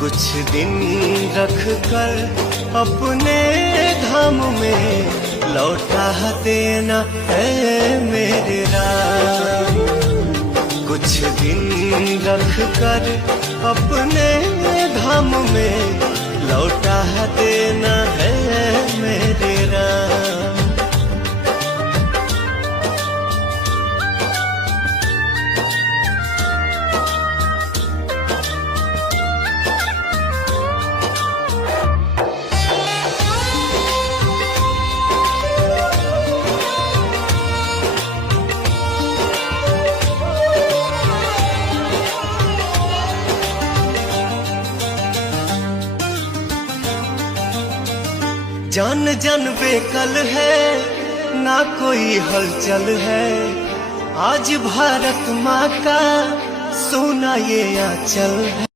कुछ दिन रख कर अपने धाम में लौटा देना है मेरे राम। कुछ दिन रख कर अपने धाम में लौटा देना है मेरे राम। जान जान बेकल है, ना कोई हलचल है। आज भारत माँ का सोना ये आंचल है।